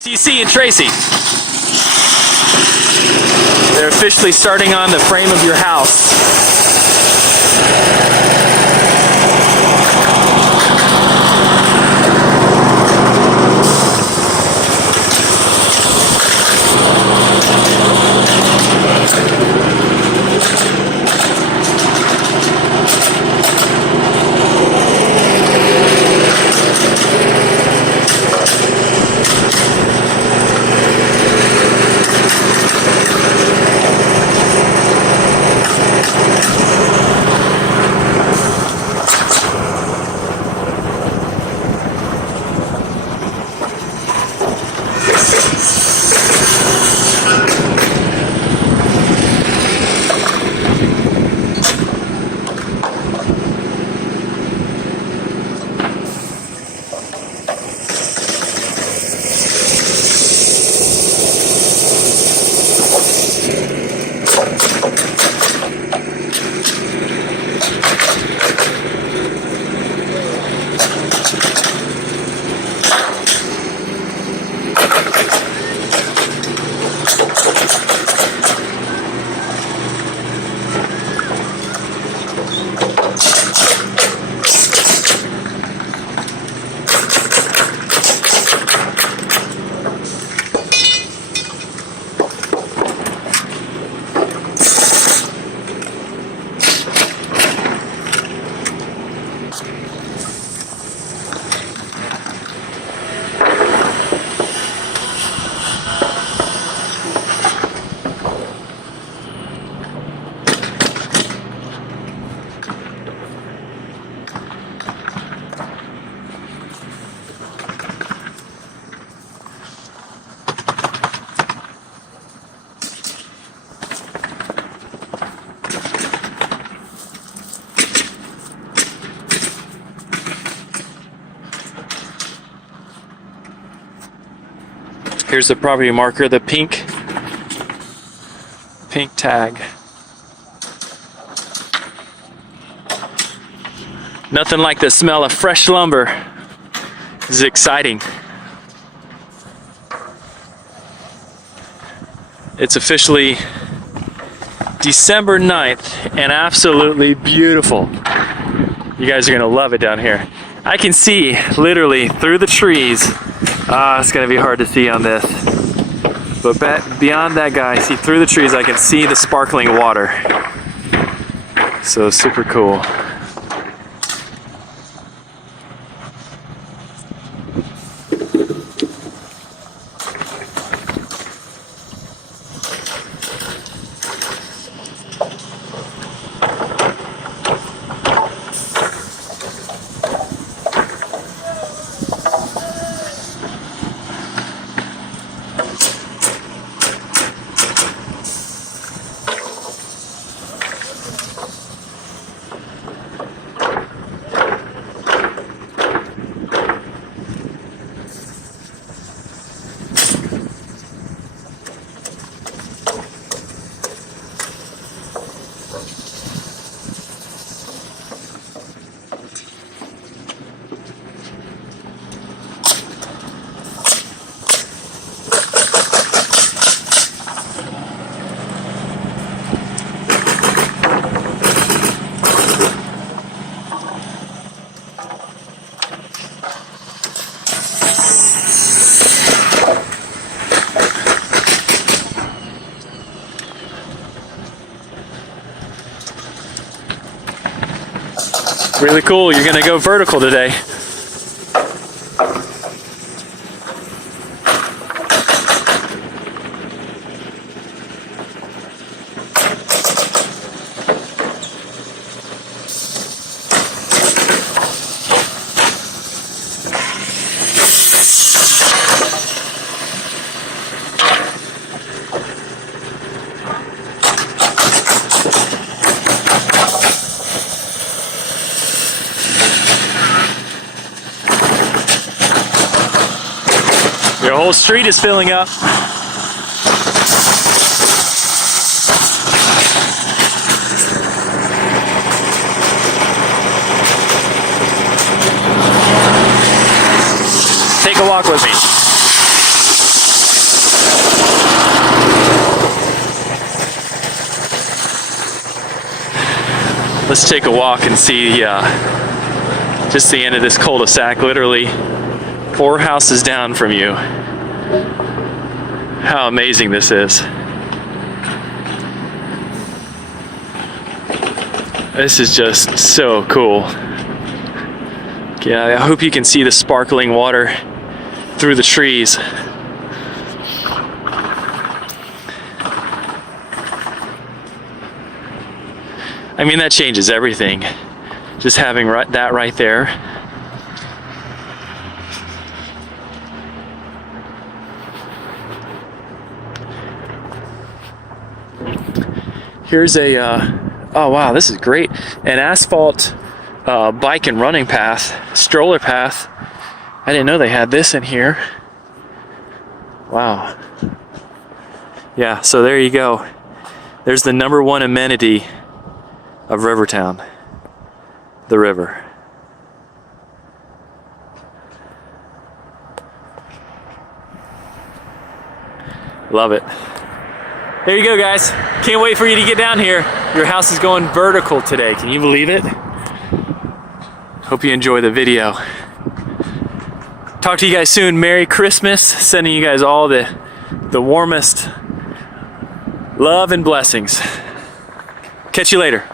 TC and Tracy. They're officially starting on the frame of your house. Here's the property marker, the pink tag. Nothing like the smell of fresh lumber. This is exciting. It's officially December 9th and absolutely beautiful. You guys are gonna love it down here. I can see literally through the trees. It's gonna be hard to see on this. But beyond that guy, see through the trees, I can see the sparkling water. So super cool. Really cool. You're gonna go vertical today. Your whole street is filling up. Take a walk with me. Let's take a walk and see just the end of this cul-de-sac, literally 4 houses down from you. How amazing this is. This is just so cool. Yeah, I hope you can see the sparkling water through the trees. I mean, that changes everything. Just having that right there. Here's a, oh wow, this is great. An asphalt bike and running path, stroller path. I didn't know they had this in here. Wow. Yeah, so there you go. There's the #1 amenity of Rivertown, the river. Love it. There you go, guys. Can't wait for you to get down here. Your house is going vertical today. Can you believe it? Hope you enjoy the video. Talk to you guys soon. Merry Christmas. Sending you guys all the warmest love and blessings. Catch you later.